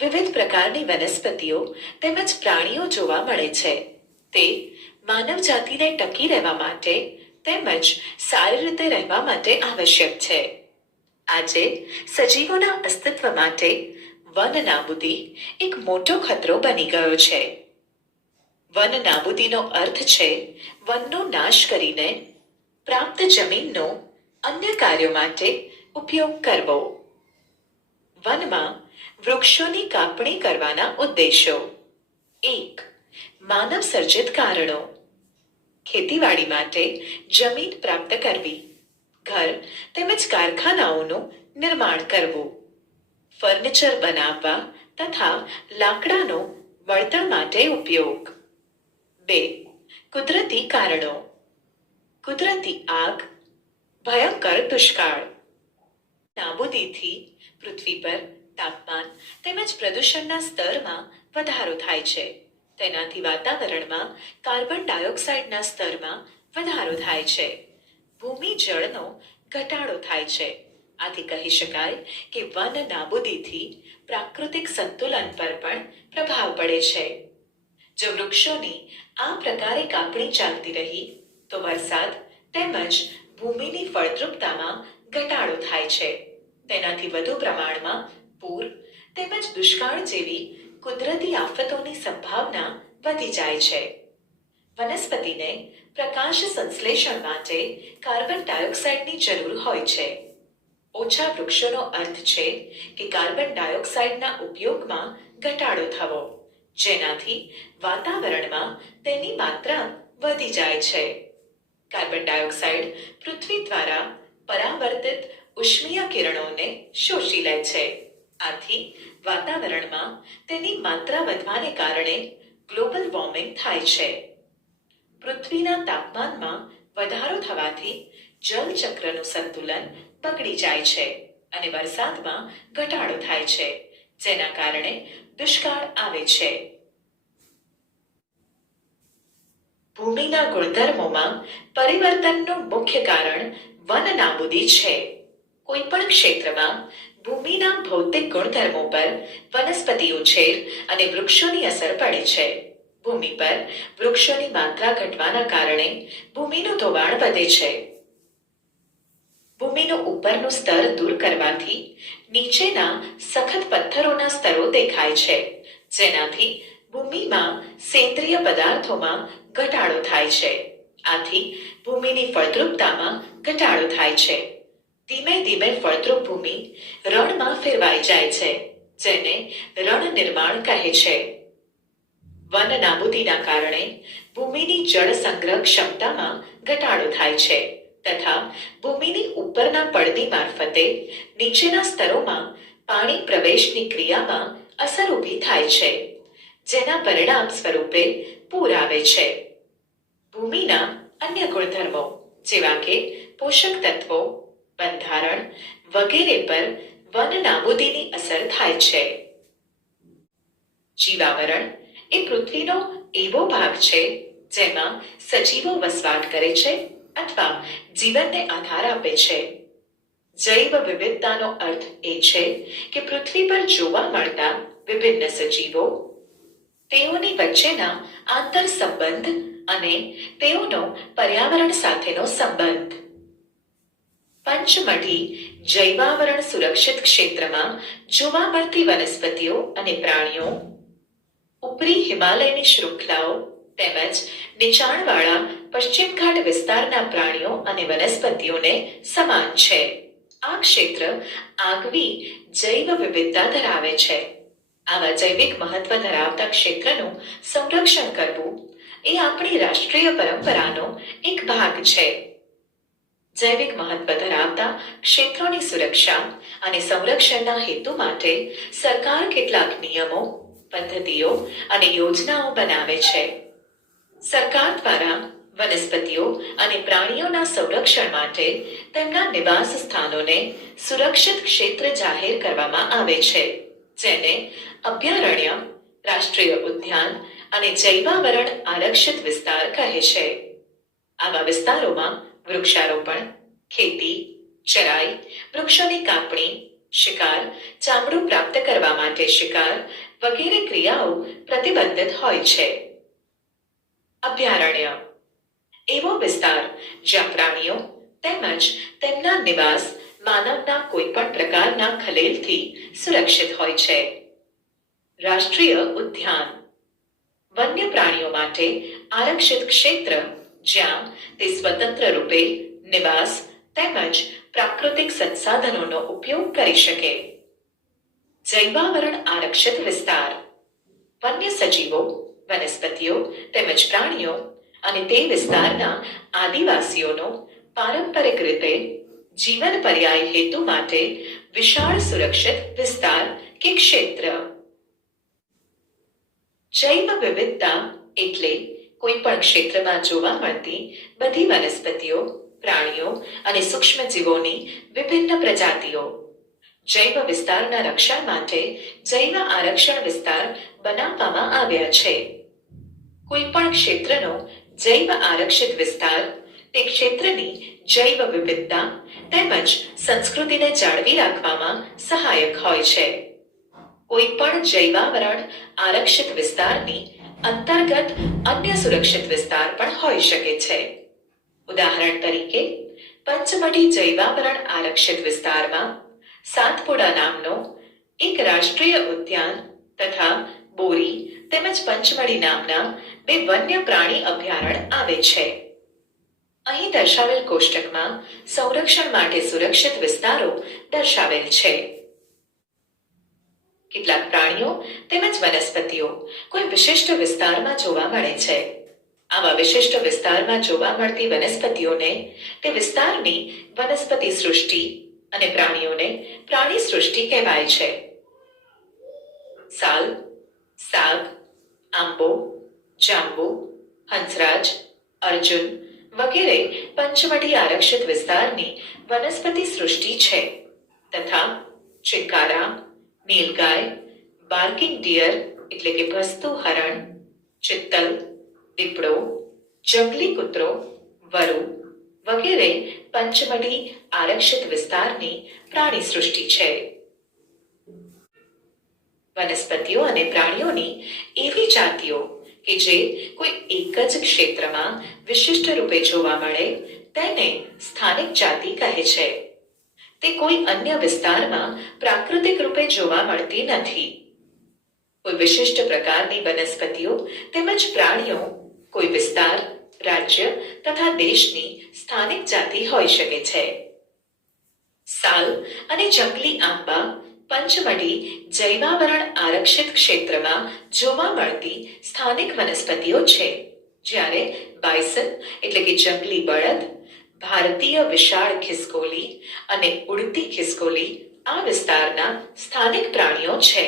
વિવિધ પ્રકારની વનસ્પતિઓ તેમજ પ્રાણીઓ જોવા મળે છે. તે માનવ જાતિને ટકી રહેવા માટે તેમજ સારી રીતે રહેવા માટે આવશ્યક છે. આજે સજીવોના અસ્તિત્વ માટે વન નાબૂદી એક મોટો ખતરો બની ગયો છે. વન નાબૂદીનો અર્થ છે વનનો નાશ કરીને પ્રાપ્ત જમીનનો અન્ય કાર્યો માટે ઉપયોગ કરવો. વનમાં વૃક્ષોની કાપણી કરવાના ઉદ્દેશો. 1. માનવ સર્જિત કારણો. ખેતીવાડી માટે જમીન પ્રાપ્ત કરવી, ઘર તેમજ કારખાનાઓનું નિર્માણ કરવું, ફર્નિચર બનાવવા તથા લાકડાનો બળતણ માટે ઉપયોગ. 2. કુદરતી કારણો. કુદરતી આગ, ભયંકર દુષ્કાળ. નાબૂદીથી પૃથ્વી પર તાપમાન તેમજ પ્રદૂષણના સ્તરમાં વધારો થાય છે. તેનાથી વાતાવરણમાં કાર્બન ડાયોક્સાઇડના સ્તરમાં વધારો થાય છે. ભૂમિ જળનો ઘટાડો થાય છે. આથી કહી શકાય કે વન નાબૂદીથી પ્રાકૃતિક સંતુલન પર પણ પ્રભાવ પડે છે. જો વૃક્ષોની આ પ્રકારે કાપણી ચાલતી રહી તો વરસાદ તેમજ ભૂમિની ફળદ્રુપતામાં ઘટાડો થાય છે. તેનાથી વધુ પ્રમાણમાં પૂર તેમજ દુષ્કાળ જેવી કુદરતી આફતોની સંભાવના વધી જાય છે. વનસ્પતિને પ્રકાશ સંશ્લેષણ માટે કાર્બન ડાયોક્સાઇડની જરૂર હોય છે. ઓછા વૃક્ષોનો અર્થ છે કે કાર્બન ડાયોક્સાઇડના ઉપયોગમાં ઘટાડો થવો, જેનાથી વાતાવરણમાં તેની માત્રા વધી જાય છે. કાર્બન ડાયોક્સાઇડ પૃથ્વી દ્વારા પરાવર્તિત ઉષ્મીય કિરણોને શોષી લે છે. આથી વાતાવરણમાં તેની માત્રા વધવાને કારણે ગ્લોબલ વોર્મિંગ થાય છે. પૃથ્વીના તાપમાનમાં વધારો થવાથી જલચક્રનું સંતુલન બગડી જાય છે અને વરસાદમાં ઘટાડો થાય છે, જેના કારણે દુષ્કાળ આવે છે. ભૂમિના ગુણધર્મોમાં પરિવર્તનનું મુખ્ય કારણ વન નાબૂદી છે. કોઈ પણ ક્ષેત્રમાં ભૂમિના ભૌતિક ગુણધર્મો પર વનસ્પતિ ઉછેર અને વૃક્ષોની અસર પડે છે. ભૂમિ પર વૃક્ષોની માત્રા ઘટવાના કારણે ભૂમિનું ધોવાણ વધે છે. ભૂમિનું ઉપરનું સ્તર દૂર કરવાથી નીચેના સખત પથ્થરોના સ્તરો દેખાય છે, જેનાથી ભૂમિમાં સેન્દ્રિય પદાર્થોમાં ઘટાડો થાય છે. આથી ભૂમિની ફળદ્રુપતામાં ઘટાડો થાય છે. ધીમે ધીમે ફળદ્રુપ ભૂમિ રણમાં ફેરવાઈ જાય છે, જેને રણ નિર્માણ કહે છે. વન નાબૂદીના કારણે ભૂમિની જળ સંગ્રહ ક્ષમતામાં ઘટાડો થાય છે તથા ભૂમિની ઉપરના પડની મારફતે નીચેના સ્તરોમાં પાણી પ્રવેશની ક્રિયામાં અસર ઊભી થાય છે, જેના પરિણામ સ્વરૂપે પૂર આવે છે. ભૂમિના અન્ય ગુણધર્મો જેવા કે પોષક તત્વો, બંધારણ વગેરે પર વન નાબૂદીની અસર થાય છે. જીવાવરણ એ પૃથ્વીનો એવો ભાગ છે જેમાં સજીવો વસવાટ કરે છે અથવા જીવનને આધાર આપે છે. જૈવ વિવિધતાનો અર્થ એ છે કે પૃથ્વી પર જોવા મળતા વિભિન્ન સજીવો, તેઓની વચ્ચેના આંતર સંબંધ અને તેઓનો પર્યાવરણ સાથેનો સંબંધ. પંચમઢી જૈવાવરણ સુરક્ષિત ક્ષેત્રમાં જોવા મળતી વનસ્પતિઓ અને પ્રાણીઓ ઉપરી હિમાલયની શૃંખલાઓ તેમજ નીચાણવાળા પશ્ચિમ ઘાટ વિસ્તારના પ્રાણીઓ અને વનસ્પતિઓને સમાન છે. આ ક્ષેત્ર આગવી જૈવ વિવિધતા ધરાવે છે. આવા જૈવિક મહત્વ ધરાવતા ક્ષેત્રનું સંરક્ષણ કરવું એ આપણી રાષ્ટ્રીય પરંપરાનો એક ભાગ છે. જૈવિક મહત્વ ધરાવતા ક્ષેત્રોની સુરક્ષા અને સંરક્ષણના હેતુ માટે સરકાર કેટલાક નિયમો, પદ્ધતિઓ અને યોજનાઓ બનાવે છે. સરકાર દ્વારા વનસ્પતિઓ અને પ્રાણીઓના સંરક્ષણ માટે તેમના નિવાસ સ્થાનોને સુરક્ષિત ક્ષેત્ર જાહેર કરવામાં આવે છે, જેને અભયારણ્ય, રાષ્ટ્રીય ઉદ્યાન અને જૈવાવરણ આરક્ષિત વિસ્તાર કહે છે. આવા વિસ્તારોમાં વૃક્ષારોપણ, ખેતી, ચરાઈ, વૃક્ષોની કાપણી, શિકાર, ચામડું પ્રાપ્ત કરવા માટે શિકાર વગેરે ક્રિયાઓ પ્રતિબંધિત હોય છે. અભયારણ્ય એવો વિસ્તાર જ્યાં પ્રાણીઓ તેમજ તેમના નિવાસ માનવના કોઈ પણ પ્રકારના ખલેલથી સુરક્ષિત હોય છે. રાષ્ટ્રીય ઉદ્યાન વન્ય પ્રાણીઓ માટે આરક્ષિત ક્ષેત્ર જ્યાં તે સ્વતંત્ર રૂપે નિવાસ તેમજ પ્રાકૃતિક સંસાધનોનો ઉપયોગ કરી શકે. જૈવાવરણ આરક્ષિત વિસ્તાર વન્ય સજીવો, વનસ્પતિઓ તેમજ પ્રાણીઓ અને તે વિસ્તારના આદિવાસીઓનો પારંપરિક રીતે જીવન પર્યાય હેતુ માટે વિશાળ સુરક્ષિત વિસ્તાર કે ક્ષેત્ર. જૈવ વિવિધતા એટલે કોઈ પણ ક્ષેત્રમાં જોવા મળતી બધી વનસ્પતિઓ, પ્રાણીઓ અને સૂક્ષ્મજીવોની વિભિન્ન પ્રજાતિઓ. જૈવ વિસ્તારના રક્ષણ માટે જૈવ આરક્ષણ વિસ્તાર બનાવવામાં આવ્યા છે. કોઈ પણ ક્ષેત્રનો જૈવ આરક્ષિત વિસ્તાર તે ક્ષેત્રની જૈવ વિવિધતા તેમજ સંસ્કૃતિને જાળવી રાખવામાં સહાયક હોય છે. કોઈ પણ જૈવાવરણ આરક્ષિત વિસ્તારની અંતર્ગત અન્ય સુરક્ષિત વિસ્તાર પણ હોઈ શકે છે. ઉદાહરણ તરીકે પંચમઢી જૈવાવરણ આરક્ષિત વિસ્તારમાં સાતપુડા નામનો એક રાષ્ટ્રીય ઉદ્યાન તથા બોરી તેમજ પંચમઢી નામના બે વન્ય પ્રાણી અભયારણ્ય આવે છે. અહીં દર્શાવેલ કોષ્ટકમાં સંરક્ષણ માટે સુરક્ષિત વિસ્તારો દર્શાવેલ છે. કેટલાક પ્રાણીઓ તેમજ વનસ્પતિઓ કોઈ વિશિષ્ટ વિસ્તારમાં જોવા મળે છે. આવા વિશિષ્ટ વિસ્તારમાં જોવા મળતી વનસ્પતિઓને તે વિસ્તારની વનસ્પતિ સૃષ્ટિ અને પ્રાણીઓને પ્રાણી સૃષ્ટિ કહેવાય છે. સાલ, સાગ, આંબો, જાંબુ, હંસરાજ, અર્જુન વગેરે પંચમઢી આરક્ષિત વિસ્તારની વનસ્પતિ સૃષ્ટિ છે તથા ચિંકારા, નીલગાય, બાર્કિંગ ડિયર એટલે કે ભસ્તુ હરણ, ચિત્તલ, દીપડો, જંગલી કૂતરો, વરુ વગેરે પંચમઢી આરક્ષિત વિસ્તારની પ્રાણી સૃષ્ટિ છે. વનસ્પતિઓ અને પ્રાણીઓની એવી જાતિઓ કે જે કોઈ એક જ ક્ષેત્રમાં વિશિષ્ટ રૂપે જોવા મળે તેને સ્થાનિક જાતિ કહે છે. તે કોઈ અન્ય વિસ્તારમાં પ્રાકૃતિક રૂપે જોવા મળતી નથી. કોઈ વિશિષ્ટ પ્રકારની વનસ્પતિઓ તેમજ પ્રાણીઓ કોઈ વિસ્તાર, રાજ્ય તથા દેશની સ્થાનિક જાતિ હોઈ શકે છે. સાલ અને જંગલી આંબા પંચમઢી જૈવાવરણ આરક્ષિત ક્ષેત્રમાં જોવા મળતી સ્થાનિક વનસ્પતિઓ છે. જ્યારે બાયસન એટલે કે જંગલી બળદ, ભારતીય વિશાળ ખિસકોલી અને ઉડતી ખિસકોલી આ વિસ્તારના સ્થાનિક પ્રાણીઓ છે.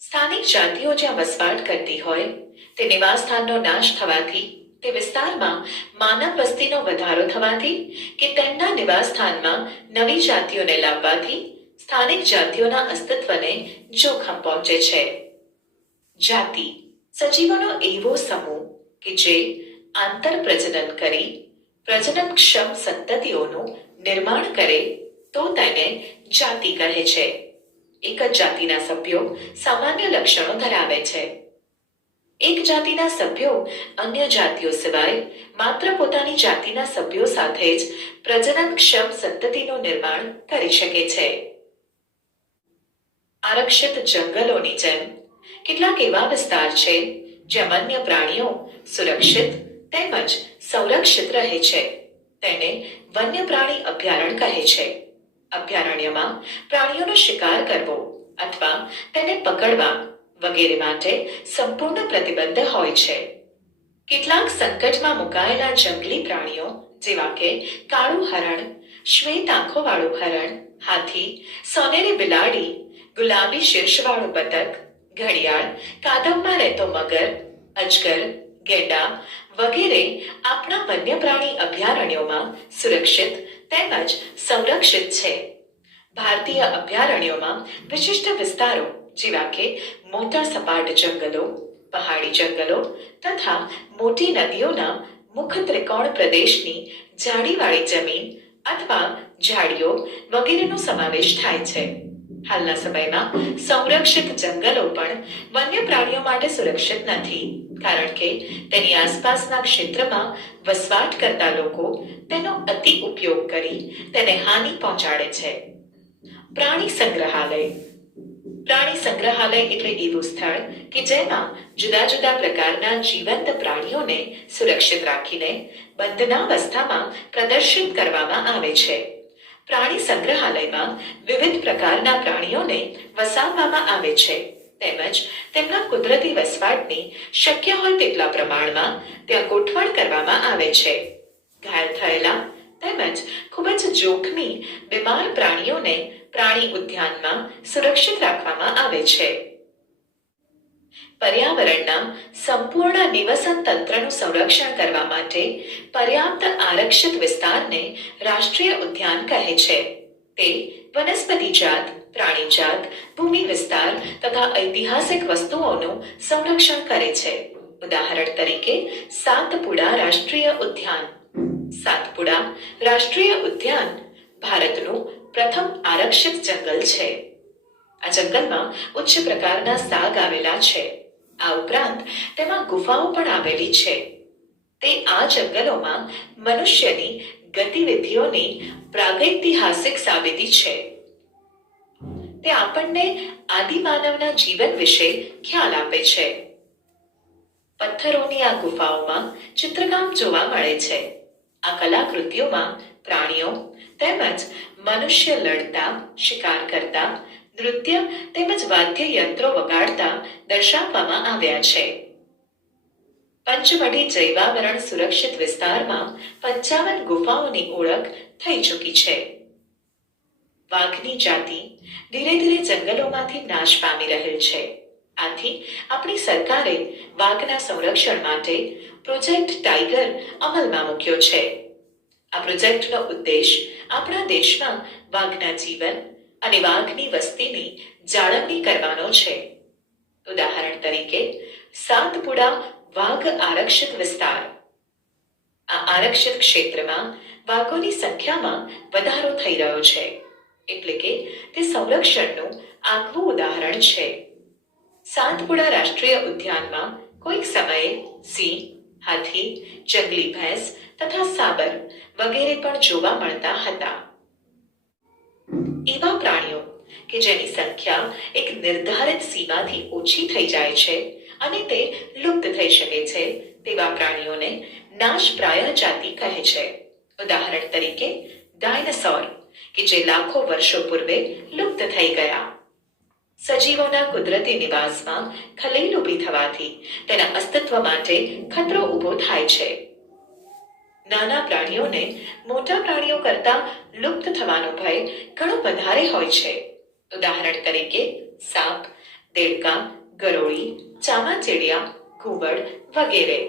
સ્થાનિક જાતિઓ જ્યાં વસવાટ કરતી હોય તે નિવાસસ્થાનનો નાશ થવાથી, તે વિસ્તારમાં માનવ વસ્તીનો વધારો થવાથી કે તેમના નિવાસસ્થાનમાં નવી જાતિઓને લાવવાથી સ્થાનિક જાતિઓના અસ્તિત્વને જોખમ પહોંચે છે. જાતિ સજીવોનો એવો સમૂહ કે જે આંતર પ્રજનન કરી પ્રજનનક્ષમ સંતતિઓનું નિર્માણ કરે તો તેને જાતિ કહે છે. એક જ જાતિના સભ્યો સામાન્ય લક્ષણો ધરાવે છે. એક જાતિના સભ્યો અન્ય જાતિઓ સિવાય માત્ર પોતાની જાતિના સભ્યો સાથે જ પ્રજનનક્ષમ સંતતિનું નિર્માણ કરી શકે છે. આરક્ષિત જંગલોની જેમ કેટલાક એવા વિસ્તાર છે જ્યાં વન્ય પ્રાણીઓ સુરક્ષિત તેમજ સંરક્ષિત રહે છે. તેને વન્ય પ્રાણી અભયારણ્ય કહે છે. અભયારણ્યમાં પ્રાણીઓનો શિકાર કરવો અથવા તેને પકડવા વગેરે માટે સંપૂર્ણ પ્રતિબંધ હોય છે. કેટલાક સંકટમાં મુકાયેલા જંગલી પ્રાણીઓ જેવા કે કાળું હરણ, શ્વેત આંખોવાળું હરણ, હાથી, સોનેરી બિલાડી, ગુલાબી શીર્ષવાળું બતક, ઘડિયાળ, કાદવમાં રહેતો મગર, અજગર, ગેંડા વગેરે આપણા વન્ય પ્રાણી અભયારણ્યોમાં સુરક્ષિત તેમજ સંરક્ષિત છે. ભારતીય અભયારણ્યોમાં વિશિષ્ટ વિસ્તારો જેવા કે મોટા સપાટ જંગલો, પહાડી જંગલો તથા મોટી નદીઓના મુખ ત્રિકોણ પ્રદેશની જાળીવાળી જમીન અથવા ઝાડીઓ વગેરેનો સમાવેશ થાય છે. હાલના સમયમાં સંરક્ષિત જંગલો પણ વન્ય પ્રાણીઓ માટે સુરક્ષિત નથી, કારણ કે તેની આસપાસના ક્ષેત્રમાં વસવાટ કરતા લોકો તેનો અતિ ઉપયોગ કરી તેને હાનિ પહોંચાડે છે. પ્રાણી સંગ્રહાલય. પ્રાણી સંગ્રહાલય એટલે એવું સ્થળ કે જેમાં જુદા જુદા પ્રકારના જીવંત પ્રાણીઓને સુરક્ષિત રાખીને બંધનાવસ્થામાં પ્રદર્શિત કરવામાં આવે છે. પ્રાણી સંગ્રહાલયમાં વિવિધ પ્રકારના પ્રાણીઓને વસાવવામાં આવે છે, તેમજ તેમના કુદરતી વસવાટની શક્ય હોય તેટલા પ્રમાણમાં ત્યાં ગોઠવણ કરવામાં આવે છે. ઘાયલ થયેલા તેમજ ખૂબ જ જોખમી બીમાર પ્રાણીઓને પ્રાણી ઉદ્યાનમાં સુરક્ષિત રાખવામાં આવે છે. પર્યાવરણના સંપૂર્ણ નિવસન તંત્રનું સંરક્ષણ કરવા માટે પર્યાપ્ત આરક્ષિત વિસ્તારને રાષ્ટ્રીય ઉદ્યાન કહે છે. તે વનસ્પતિ જાત, પ્રાણી જાત, ભૂમિ વિસ્તાર તથા ઐતિહાસિક વસ્તુઓનું સંરક્ષણ કરે છે. ઉદાહરણ તરીકે સાતપુડા રાષ્ટ્રીય ઉદ્યાન. સાતપુડા રાષ્ટ્રીય ઉદ્યાન ભારતનું પ્રથમ આરક્ષિત જંગલ છે. આ જંગલમાં ઉચ્ચ પ્રકારના સાગ આવેલા છે. આ ઉપરાંત તેમાં ગુફાઓ પણ આવેલી છે. તે આ જંગલોમાં મનુષ્યની ગતિવિધિઓની પ્રાગૈતિહાસિક સાબિતી છે. તે આપણને આદિમાનવના જીવન વિશે ખ્યાલ આપે છે. પથ્થરોની આ ગુફાઓમાં ચિત્રકામ જોવા મળે છે. આ કલાકૃતિઓમાં પ્રાણીઓ તેમજ મનુષ્ય લડતા, શિકાર કરતા, નૃત્ય તેમજ વાદ્ય યંત્રો વગાડતા દર્શાવવામાં આવ્યા છે. પંચમઢી જૈવાવરણ સુરક્ષિત વિસ્તારમાં 55 ગુફાઓની ઓળખ થઈ ચૂકી છે. વાઘની જાતિ ધીરે ધીરે જંગલોમાંથી નાશ પામી રહેલ છે. આથી આપણી સરકારે વાઘના સંરક્ષણ માટે પ્રોજેક્ટ ટાઈગર અમલમાં મૂક્યો છે. આ પ્રોજેક્ટનો ઉદ્દેશ આપણા દેશમાં વાઘના જીવન અને વાઘની વસ્તીની જાળવણી કરવાનો છે. ઉદાહરણ તરીકે સાતપુડા વાઘ આરક્ષિત વિસ્તાર. આ આરક્ષિત ક્ષેત્રમાં વાઘોની સંખ્યામાં વધારો થઈ રહ્યો છે, એટલે કે તે સંરક્ષણનું આગવું ઉદાહરણ છે. સાતપુડા રાષ્ટ્રીય ઉદ્યાનમાં કોઈક સમયે સિંહ, હાથી, જંગલી ભેંસ તથા સાબર વગેરે પણ જોવા મળતા હતા. એવા પ્રાણીઓ કે જેની સંખ્યા એક નિર્ધારિત સીમાથી ઓછી થઈ જાય છે અને તે લુપ્ત થઈ શકે છે, તેવા પ્રાણીઓને નાશપ્રાય જાતિ કહે છે. ઉદાહરણ તરીકે ડાયનાસોર કે જે લાખો વર્ષો પૂર્વે લુપ્ત થઈ ગયા. સજીવોના કુદરતી નિવાસમાં ખલેલ ઊભી થવાથી તેના અસ્તિત્વ માટે ખતરો ઊભો થાય છે. નાના પ્રાણીઓને મોટા પ્રાણીઓ કરતા લુપ્ત થવાનો ભય ઘણો વધારે હોય છે. ઉદાહરણ તરીકે સાપ, દેડકા, ગરોળી, ચામાચીડિયા, ઘુવડ વગેરે.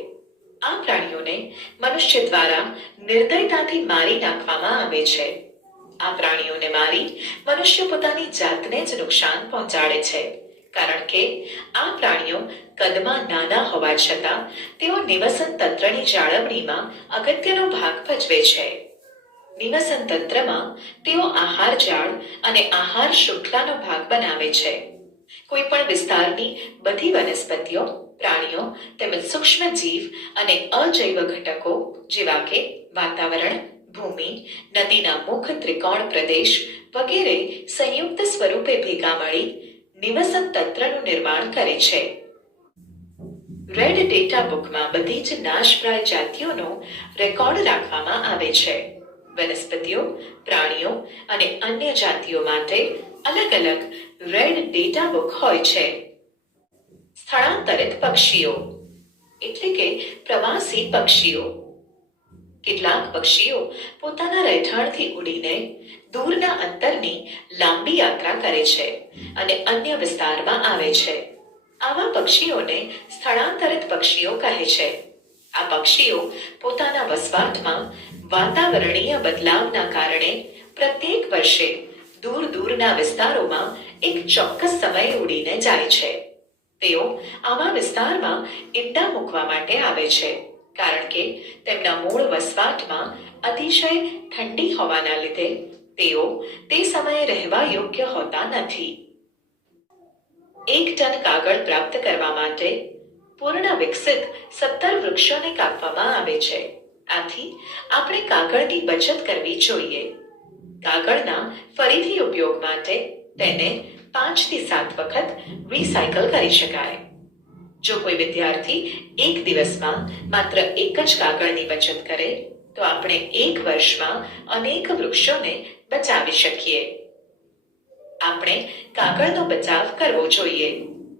આ પ્રાણીઓને મનુષ્ય દ્વારા નિર્દયતાથી મારી નાખવામાં આવે છે. આ પ્રાણીઓને મારી મનુષ્ય પોતાની જાતને જ નુકસાન પહોંચાડે છે, કારણ કે આ પ્રાણીઓ કદમાં નાના હોવા છતાં તેઓ નિવસન તંત્રની જાળવણીમાં અગત્યનો ભાગ ભજવે છે. નિવસન તંત્રમાં તેઓ આહાર જાળ અને આહાર શૃંખલાનો ભાગ બનાવે છે. કોઈ પણ વિસ્તારની બધી વનસ્પતિઓ, પ્રાણીઓ તેમજ સૂક્ષ્મ જીવ અને અજૈવ ઘટકો જેવા કે વાતાવરણ, ભૂમિ, નદીના મુખ, ત્રિકોણ પ્રદેશ વગેરે સંયુક્ત સ્વરૂપે ભેગા મળી નિવસન તંત્રનું નિર્માણ કરે છે. રેડ ડેટા બુકમાં બધી જ નાશપ્રાય જાતિઓનો રેકોર્ડ રાખવામાં આવે છે. વનસ્પતિઓ, પ્રાણીઓ અને અન્ય જાતિઓ માટે અલગ અલગ રેડ ડેટા બુક હોય છે. સ્થળાંતરિત પક્ષીઓ એટલે કે પ્રવાસી પક્ષીઓ. કેટલાક પક્ષીઓ પોતાના રહેઠાણથી ઉડીને દૂરના અંતરની લાંબી યાત્રા કરે છે અને અન્ય વિસ્તારમાં આવે છે. આવા પક્ષીઓને સ્થળાંતરિત પક્ષીઓ કહે છે. આ પક્ષીઓ પોતાના વસવાટમાં વાતાવરણીય બદલાવના કારણે પ્રત્યેક વર્ષે દૂર દૂરના વિસ્તારોમાં એક ચોક્કસ સમયે ઉડીને જાય છે. તેઓ આવા વિસ્તારમાં ઈંડા મૂકવા માટે આવે છે, કારણ કે તેમના મૂળ વસવાટમાં અતિશય ઠંડી હોવાના લીધે તેઓ તે સમયે રહેવા યોગ્ય હોતા નથી. 1 ટન કાગળ પ્રાપ્ત કરવા માટે પૂર્ણ વિકસિત 17 વૃક્ષોને કાપવામાં આવે છે. આથી આપણે કાગળની બચત કરવી જોઈએ. કાગળના ફરીથી ઉપયોગ માટે તેને 5 થી 7 વખત રિસાયકલ કરી શકાય. જો કોઈ વિદ્યાર્થી એક દિવસમાં માત્ર એક જ કાગળની બચત કરે તો આપણે 1 વર્ષમાં અનેક વૃક્ષોને બચાવી શકીએ. આપણે કાગળનો બચાવ કરવો જોઈએ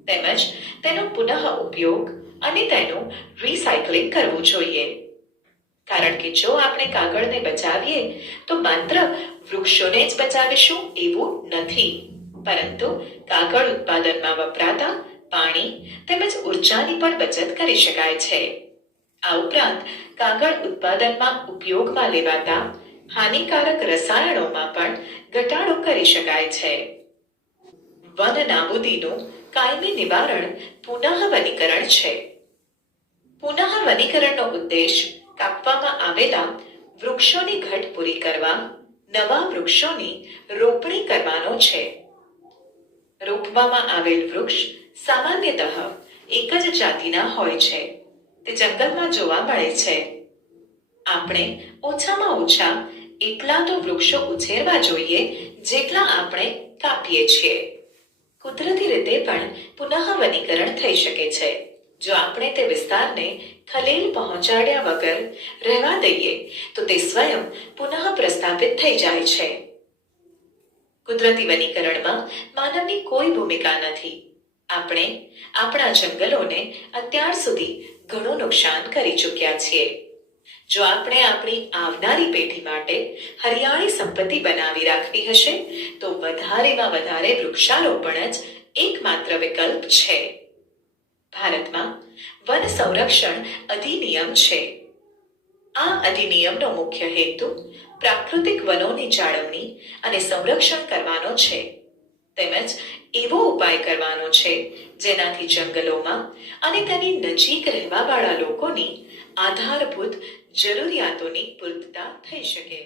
તેમજ તેનો પુનઃ ઉપયોગ અને તેનું રિસાયકલિંગ કરવું જોઈએ. કારણ કે જો આપણે કાગળને બચાવીએ તો માત્ર વૃક્ષોને જ બચાવીશું એવું નથી, પરંતુ કાગળ ઉત્પાદનમાં વપરાતા પાણી તેમજ ઉર્જાની પણ બચત કરી શકાય છે. આ ઉપરાંત કાગળ ઉત્પાદનમાં ઉપયોગમાં લેવાતા હાનિકારક રસાયણોમાં પણ ઘટાડો કરી શકાય છે. વન નાબૂદીનું કાયમી નિવારણ પુનઃ વનીકરણ છે. પુનઃ વનીકરણનો ઉદ્દેશ કાપવામાં આવેલા વૃક્ષોની ઘટ પૂરી કરવા નવા વૃક્ષોની રોપણી કરવાનો છે. રોપવામાં આવેલ વૃક્ષ સામાન્યતઃ એક જ જાતિના હોય છે. તે જંગલમાં જોવા મળે છે. આપણે ઓછામાં ઓછા એટલા તો વૃક્ષો ઉછેરવા જોઈએ જેટલા આપણે કાપીએ છીએ. કુદરતી રીતે પણ પુનઃ વનીકરણ થઈ શકે છે જો આપણે તે વિસ્તારને ખલેલ પહોંચાડ્યા વગર રહેવા દઈએ તો તે સ્વયં પુનઃ પ્રસ્થાપિત થઈ જાય છે. કુદરતી વનીકરણમાં માનવની કોઈ ભૂમિકા નથી. આપણે આપણા જંગલોને અત્યાર સુધી ઘણું નુકસાન કરી ચૂક્યા છીએ. જો આપણે આપણી આવનારી પેઢી માટે હરિયાળી સંપત્તિ બનાવી રાખવી હશે તો વધારેમાં વધારે વૃક્ષારોપણ જ એકમાત્ર વિકલ્પ છે. ભારતમાં વન સંરક્ષણ અધિનિયમ છે. આ અધિનિયમનો મુખ્ય હેતુ પ્રાકૃતિક વનોની જાળવણી અને સંરક્ષણ કરવાનો છે તેમજ એવો ઉપાય કરવાનો છે જેનાથી જંગલોમાં અને તેની નજીક રહેવાવાળા લોકોની આધારભૂત જરૂરિયાતોની પૂર્તતા થઈ શકે.